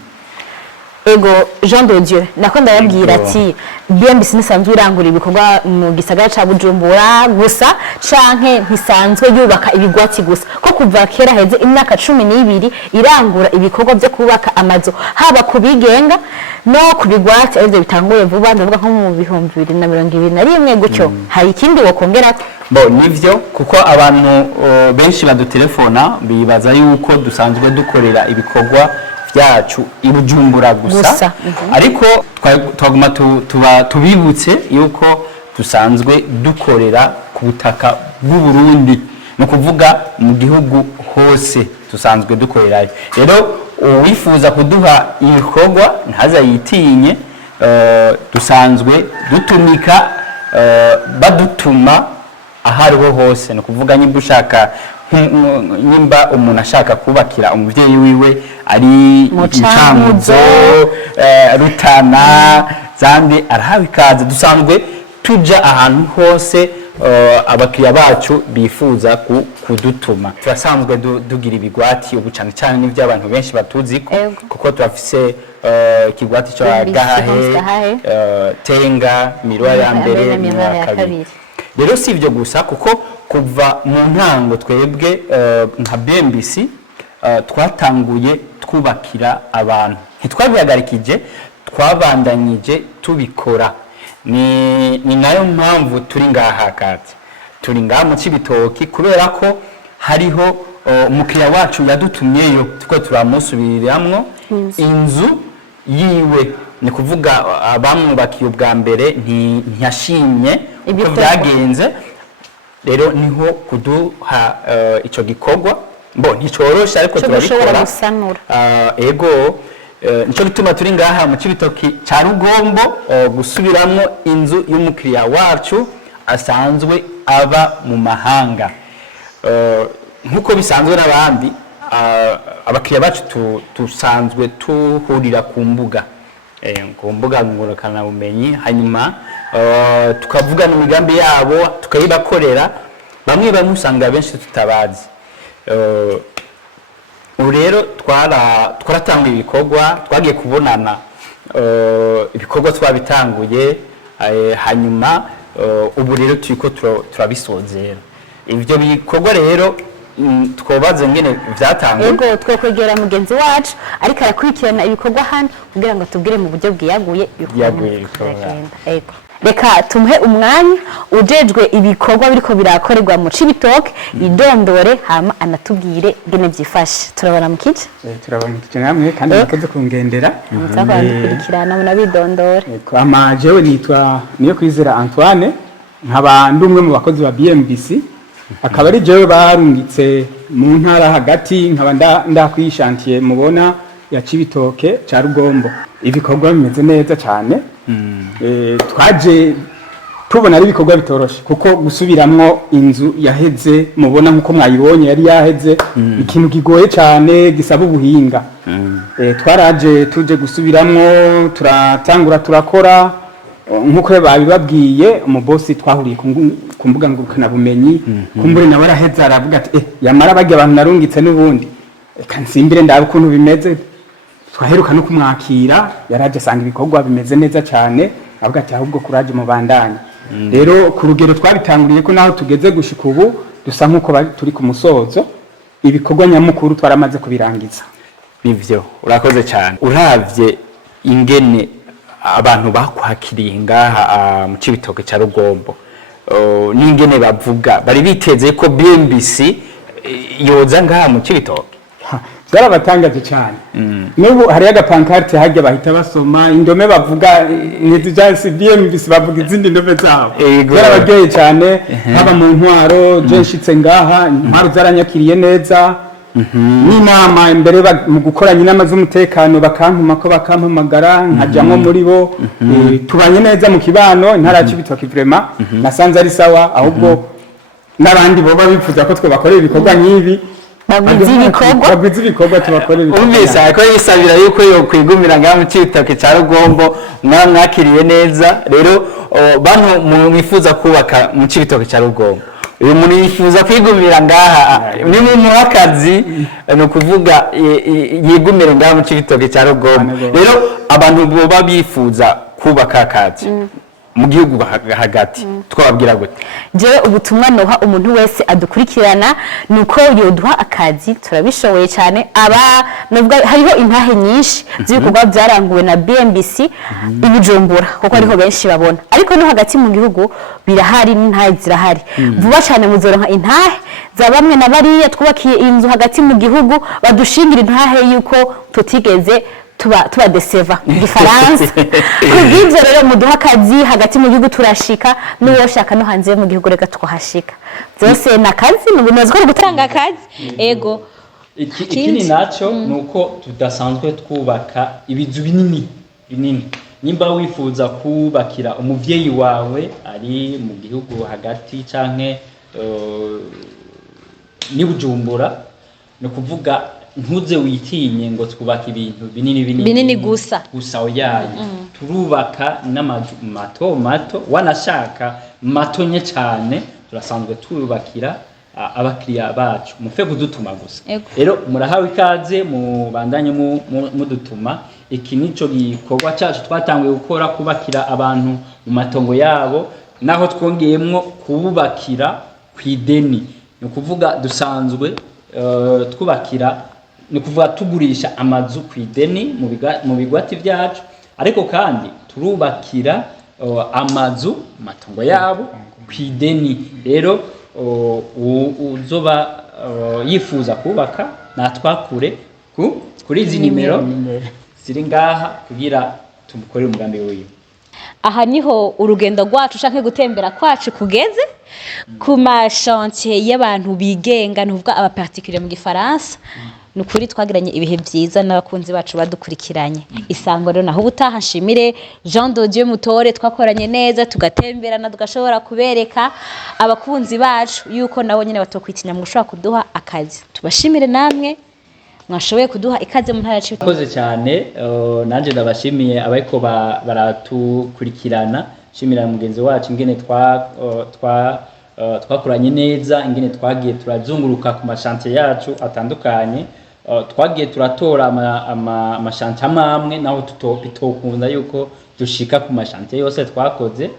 ego Jean Dodier nako ndababwira ati BMBC nisanzwe irangura ibikorwa mu gisagara ca Bujumbura gusa canke ntisanzwe yubaka ibigwati gusa ko kuva kera heze imyaka 12 irangura ibikorwa byo kubaka amazu haba kubigenga no kubigwati arivyo bitanguye vuba ndavuga nko mu 2021 gutyo hari ikindi wokongera bo nivyo kuko abantu benshi badutelefona bibaza yuko dusanzwe dukorera ibikorwa byacu ibujumbura gusa ariko twaguma tubibutse yuko dusanzwe dukorera ku butaka bw'u Burundi no kuvuga mu gihugu hose dusanzwe dukorerayo rero uwifuza kuduha ibikorwa ntaza yitinye dusanzwe dutumika badutuma ahariho hose no kuvuga nyimba ushaka nyimba umuntu ashaka kubakira umuvyeyi wiwe ari Mucankuzo Rutana zandi arahawe ikaze dusanzwe tuja ahantu hose abakiriya bacu bifuza kudutuma turasanzwe dugira ibigwati ubu cyane n'ivyo abantu benshi batuzi kuko turafise ikigwati cyo Gahahe Tenga Mirwa ya mbere Mirwa ya kabiri rero si ivyo gusa kuko kuva mu ntango twebwe nka BMBC twatanguye twubakira abantu ntitwabihagarikije twabandanyije tubikora ni nayo mpamvu turi ngaha kati turi ngaha mu Cibitoki kubera ko hariho umukiriya wacu yadutumyeyo tuko turamusubiriramwo inzu yiwe ni kuvuga abamwubakiye ubwa mbere ntiyashimye uko Ibikorwa. byagenze rero niho kuduha ico gikorwa nticoroshe ariko cyo gushobora turabikora gusanura ego nico gituma turi ngaha mu Cibitoki ca Rugombo gusubiramwo inzu y'umukiriya wacu asanzwe aba mu mahanga nkuko bisanzwe n'abandi abakiriya bacu tusanzwe tuhurira ku mbuga ngurukana bumenyi hanyuma tukavugana imigambi yabo tukayibakorera bamwe usanga benshi tutabazi ubu rero twaratanga ibikorwa twagiye kubonana ibikorwa twabitanguye hanyuma ubu rero turiko turabisozera ivyo bikorwa rero twobaze ngene vyatanguye yego twokwegera mugenzi wacu ariko arakurikirana ibikorwa hano kugira ngo tubwire mu buryo bwiyaguye yego reka tumuhe umwanya ujejwe ibikorwa biriko birakorerwa mu Cibitoke idondore hama anatubwire ngene vyifashe turabona mu kice namwe kandi nakoze kungendera mutakwandikirana munabidondore ama jewe nitwa niyo kwizera Antoine nkaba ndumwe mu bakozi ba BMBC akaba ari jewe barungitse mu ntara hagati nkaba ndakwishantiye mubona ya Cibitoke ca Rugombo ibikorwa bimeze neza cyane twaje tubona ari ibikorwa bitoroshe kuko gusubiramwo inzu yaheze mubona nkuko mwayibonye yari yaheze ikintu kigoye cyane gisaba ubuhinga twaraje tuje gusubiramwo turatangura turakora nkuko babibabwiye umubosi twahuriye ku mbuga ngurukana bumenyi kumbure nawe araheza aravuga ati yamara bajya abantu narungitse n'ubundi reka nsimbire ndabe ukuntu bimeze twaheruka no kumwakira yaraje asanga ibikorwa bimeze neza cyane avuga ati ahubwo kuraje mu bandanye rero ku rugero twabitanguriye ko naho tugeze gushika ubu dusa nkuko turi ku musozo ibikorwa nyamukuru twaramaze kubirangiza bivyo urakoze cyane uravye ingene abantu bakwakiriye ngaha mu Cibitoke ca Rugombo n'ingene bavuga bari biteze ko BMBC yoza ngaha mu Cibitoke byarabatangaje cyane n'ubu hari agapankarte hajya bahita basoma indome bavuga ntizijase BMBC bavuga izindi ndome zabo byarabaryoye cyane haba mu ntwaro je nshitse ngaha intwaro zaranyakiriye neza n'inama imbere mu gukoranya inama z'umutekano bakampuma ko bakampamagara nkajyamo muri bo tubanye neza mu kibano ntara Cibitoke vraiment nasanze ari sawa ahubwo n'abandi boba bifuza ko twe bakorera ibikorwa nk'ibi bagwiza ibikorwa tubakorera umvise ariko yisabira yuko yo kwigumira ngaha mu Cibitoke ca Rugombo mwakiriye neza rero bantu mwifuza kubaka mu Cibitoke ca Rugombo uyu muntu yifuza kwigumira ngaha ni mu mwakazi no kuvuga yigumira ngaha mu Cibitoke ca Rugombo rero abantu boba bifuza kubaka akazi mu gihugu hagati twababwira gute jewe ubutumwa noha umuntu wese adukurikirana nuko yoduha akazi turabishoboye cyane nubwo hariho intahe nyinshi z'ibikorwa byaranguwe na BMBC Bujumbura kuko ariho benshi babona ariko no hagati mu gihugu birahari n'intahe zirahari vuba cyane muzoronka intahe za bamwe na bariya twubakiye inzu hagati mu gihugu badushingira intahe yuko tutigeze tuba deseva igifaransa kubw'ibyo rero muduha akazi hagati mu gihugu turashika n'uwoshaka no hanze mu gihugu reka twahashika byose nakazi nubunoze ko gutanga akazi ego ikindi naco nuko tudasanzwe twubaka ibizu binini nimba wifuza kubakira umuvyeyi wawe ari mu gihugu hagati canke ni Bujumbura no kuvuga ntuze witinye ngo twubaka ibintu binini gusa oyaye turubaka n'amazu mato wanashaka matonye cyane turasanzwe tubakira abakiriya bacu mufe kudutuma gusa rero murahawe ikaze mu bandanye mudutuma iki nico gikorwa cyacu twatanguye gukora kubakira abantu mu matongo yabo naho twongeyemwo kububakira kwideni no kuvuga dusanzwe twubakira ni kuvuga tugurisha amazu kwideni mu bigwati byacu ariko kandi turubakira amazu matongo yabo kwideni rero uzoba yifuza kubaka natwakure kuri izi nimero ziri ngaha kugira tumukorere umugambi wiwe aha niho urugendo rwacu canke gutembera kwacu kugeze ku mashantier y'abantu bigenga nuvuga aba particulier mu gifaransa nukuri twagiranye ibihe byiza n'abakunzi bacu badukurikiranye isango rero naho ubutaha nshimire Jean de Dieu Mutore twakoranye neza tugatemberana tugashobora kubereka abakunzi bacu yuko nabo nyene batokwitinya mu gushobora kuduha akazi tubashimire namwe mwashoboye kuduha ikaze mu ntara yacu koze cyane nanje ndabashimiye abayiko baratukurikirana shimira mugenzi wacu ingene twakoranye neza ingene twagiye turazunguruka ku mashantier yacu atandukanye twagiye turatora amashantier amwe naho tutokunda yuko dushika ku mashantier yose twakoze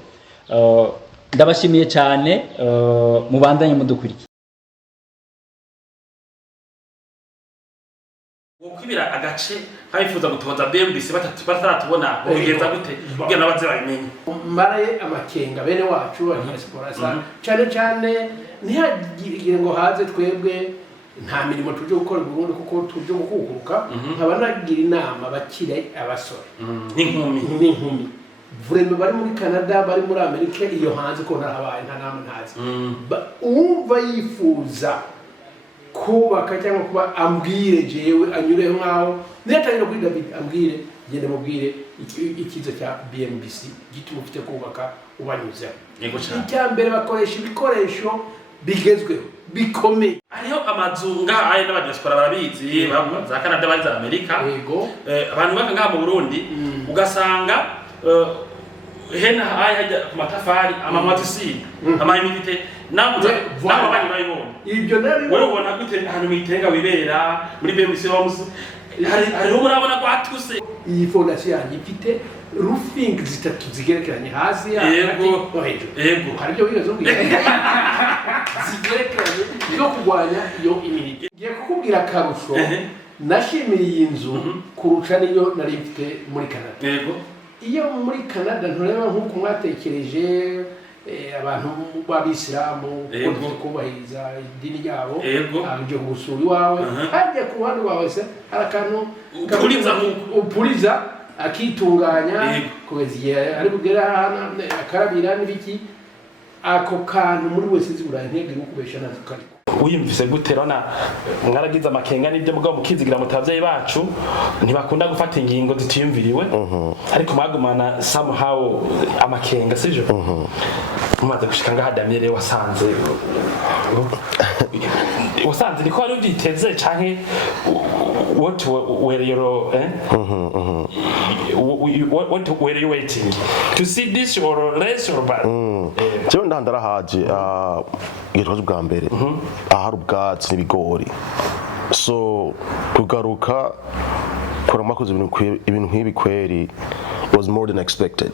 ndabashimiye cyane mubandanye mudukurikira ukibira agace habifuza gutoza BMBC bataratubona ubigenza gute kugira nabaze babimenye maraye amakenga bene wacu abanyesipora cyane cyane ntihagire ngo haze twebwe nta mirimo tuje gukora Burundi kuko tuje gukukuruka nkaba nagira inama bakire abasore n'inkumi vraiment bari muri Canada bari muri Amerika iyo hanze ko narahabaye nta nama ntazi umva yifuza kubaka cyangwa kuba ambwire jewe anyure nkaho netangira kuri David ambwire gende mubwire ikizo cya BMBC gituma ufite kubaka ubanyuze yego cyane icyambere bakoresha ibikoresho bigezweho bikomeye ariho amazunga aye n'abadiaspora barabizi za Canada bari za Amerika yego abantu baka ngaha mu Burundi ugasanga hena hajya ku matafari amamazisi amahimite namuze nabo bari bayibona ibyo nari wowe ubona gute ahantu mwitenga wibera muri BMBC homes hari urabona ko atuse iyi fondation yanjye ifite roofing zitatu zigerekeranye hasi yego yego hari byo bibazo zigerekeranye zo kugwanya iyo imirire ngiye kukubwira karusho nashimiye iyi nzu kuruca niyo nari mfite muri Canada yego iyo muri Canada ntureba nk'uko mwatekereje abantu b'abisilamu kubahiriza idini ryabo abyo gusura iwawe hajya ku ruhande rwawe se hari akantu upuriza akitunganya kubera ari kugera ahantu akarabira n'ibiki ako kantu muri wese ziburaye ntege gukubesha nazo kari uyumvise gute rona mwaragize amakenga n'ibyo mugabo mukizigira mutavyayi bacu ntibakunda gufata ingingo zitiyumviriwe ariko mwagumana somehow amakenga sije mumaze gushika ngaha Damire wasanze niko wari ubyiteze canke what were your what were you waiting to see this or less or bad cyo ndandara haje yitwaje bwa mbere ahari ubwatsi n'ibigori so kugaruka kuramakoze ibintu nk'ibi kweri was more than expected.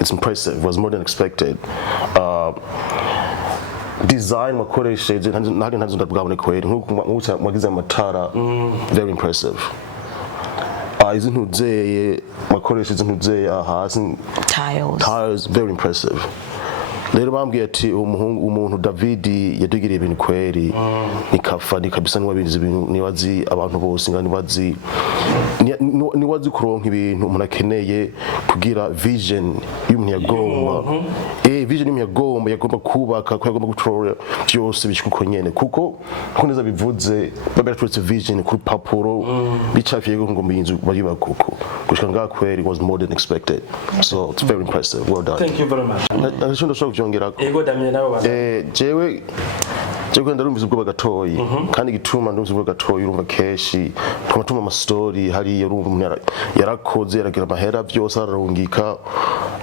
It's impressive. It was more than expected. Design wakoresheje ntari ntazunda bwabone kweri nk'uko mwagize amatara very impressive. Izi ntuzeye wakoresheje ntuzeye hasi tiles very impressive. Rero bambwiye ati umuntu David yadugiriye ibintu kweri nikafa nikabisa n'wabizi ibintu niwazi abantu bose ngani niwazi kuronka ibintu umuntu akeneye kugira vision y'umuntu yagomba vision y'umuntu yagomba kubaka ko yagomba gutorera byose bishikuko nyene kuko neza bivuze baberatse vision ku papuro bicafiye ngo mbinzu bari bakuko gushika ngaha kweri was more than expected, so it's very impressive. Well done. Thank you very much. Ego Damire nabo bana jewe ndarumviza ubwo bagatoyi kandi gituma ndumviza ubwo gatoyi urumva keshi tuma ama story hari yarumva yarakoze yaragira amahera byose ararungika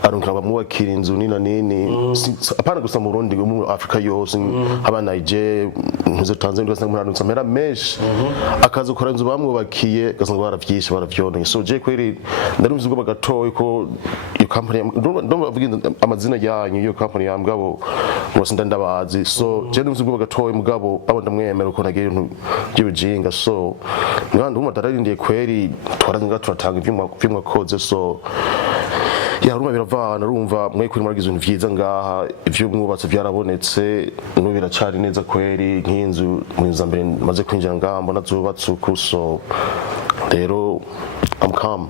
bamubakira inzu nini apana gusa mu Burundi mu Afrika yose aba Niger muze Tanzania gusa muri anutsa amahera menshi akaza gukora inzu bamwubakiye gasanga baravyishe baravyoneye, so je kweri ndarumviza ubwo bagatoyi ko iyo company ndumva amazina yanyu iyo company yambwabo bose ndandabazi, so je ndumviza ubwo bagatoyi mugabo abo ndamwemera uko nagiye ibintu by'ubujinga, so ngandi umutararindiye kweri twaranze turatanga ivyumwa koze, so yaruma biravana urumva mwe kuri muragize ibintu vyiza ngaha ivyo mwubatse byarabonetse no biracari neza kweri nk'inzu mwiza mbere maze kwinjira ngaha mbona zubatse uko, so rero I'm calm.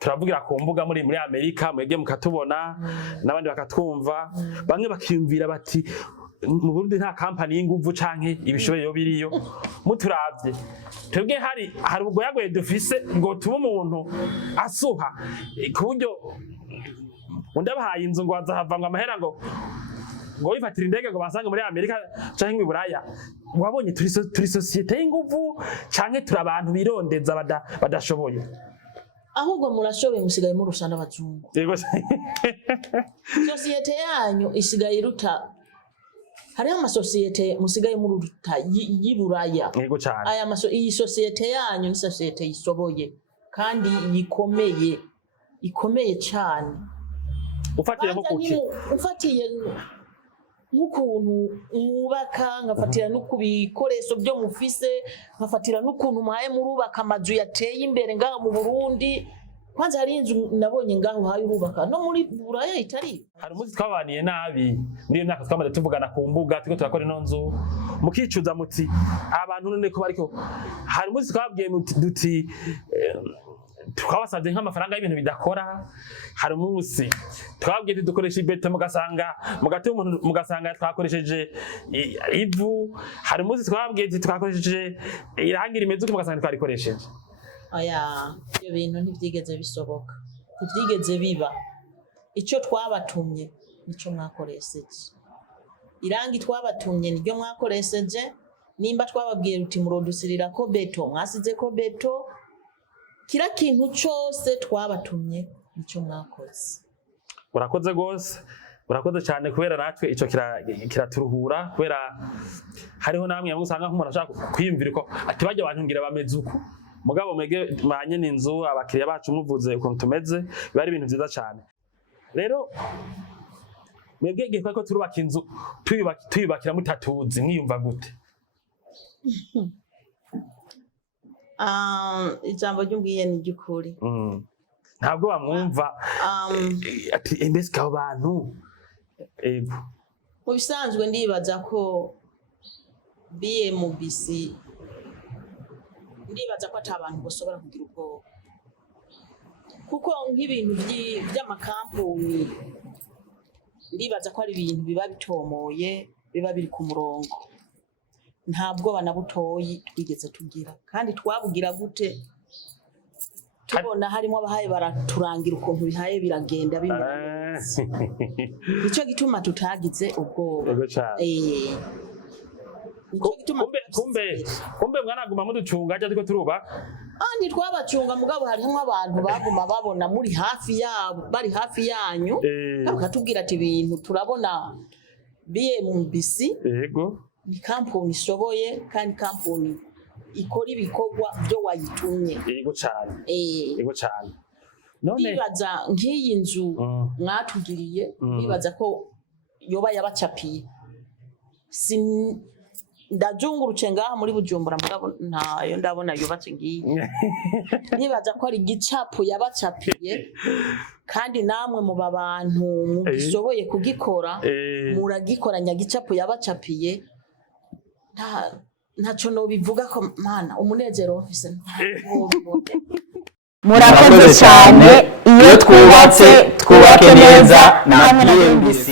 turavugira ku mbuga muri Amerika mwege mukatubona n'abandi bakatwumva bamwe bakiyumvira bati mu Burundi nta company y'inguvu canke ibishoboye yo biriyo muturavye twebwe hari ubwoyagoye dufise ngo tuba umuntu asuha ku buryo undabahaye inzu ngo azahava ngo amahera ngo wifatira indege ngo basange muri Amerika canke mu Buraya wabonye turi societe y'inguvu canke turi abantu birondeza badashoboye ahubwo murashoboye musigaye murusha n'abazungu yego societe yanyu isigaye iruta hariho amasosiyete musigaye muruta y'Iburaya yego cyane iyi societe yanyu ni societe yisoboye kandi ikomeye cyane ufatiye nk'ukuntu mwubaka ngafatira no kubikoresho byo mufise ngafatira n'ukuntu muhaye murubaka amazu yateye imbere ngaha mu Burundi kwanza hari inzu nabonye ngaho haye urubaka no muri Buraya itari hari umuzi twabaniye nabi muri iyo myaka twamaze tuvugana ku mbuga turiko turakora ino nzu mukicuza muti abantu none ko bariko hari umuzi twabwiye duti twabasabye nk'amafaranga y'ibintu bidakora hari umunsi twabwiye dukoresha ibeto mugasanga twakoresheje ivu hari umunsi twabwiye twakoresheje irangi rimeze uko mugasanga twarikoresheje aya ibyo bintu ntibyigeze bisoboka ntibyigeze biba icyo twabatumye nico mwakoresheje irangi twabatumye niryo mwakoresheje nimba twababwiye ruti murodusirira ko beto mwasize ko beto kira kintu cyose twabatumye nico mwakoze urakoze gose urakoze cyane kubera natwe ico kiraturuhura kubera hariho namwe usanga nk'umuntu ashaka kwiyumvira ko ati bajya abantu ngira bameze uko mugabo mege manye n'inzu abakiriya bacu muvuze ukuntu tumeze bari ibintu byiza cyane rero mwebwe gihe ko turubaka inzu tuyubakira mutatuzi mwiyumva gute ijambo ry'ubwiye ni ry'ukuri ntabwo bamwumva ati mbese abo bantu ego mu bisanzwe ndibaza ko BMBC ndibaza ko ata abantu bashobora kugira ubwoba kuko nk'ibintu by'amakampuni ndibaza ko ari ibintu biba bitomoye biba biri ku murongo ntabwo banabutoyi twigeze tugira kandi twabugira gute tubona harimo abahaye baraturangira ukuntu bihaye biragenda bimeze nicyo gituma tutagize ubwoba kumbe mwanaguma muducunga ajya ariko turubaka ntitwabacunga mugabo harimo abantu baguma babona muri hafi yabo bari hafi yanyu bakatubwira ati ibintu turabona BMBC yego ni kampuni ishoboye kandi kampuni ikora ibikorwa byo wayitumye yego cyane none bibaza nk'iyi nzu mwatugiriye bibaza ko yoba yabacapiye ndajungurutse ngaha muri Bujumbura ntayo ndabona yubatse ngiyi nibaza ko ari igicapo yabacapiye kandi namwe mu babantu mugishoboye kugikora muragikoranya gicapo yabacapiye ntaco no bivuga ko mana umunezero ofise murakoze cyane iyo twubatse twubake neza na BMBC.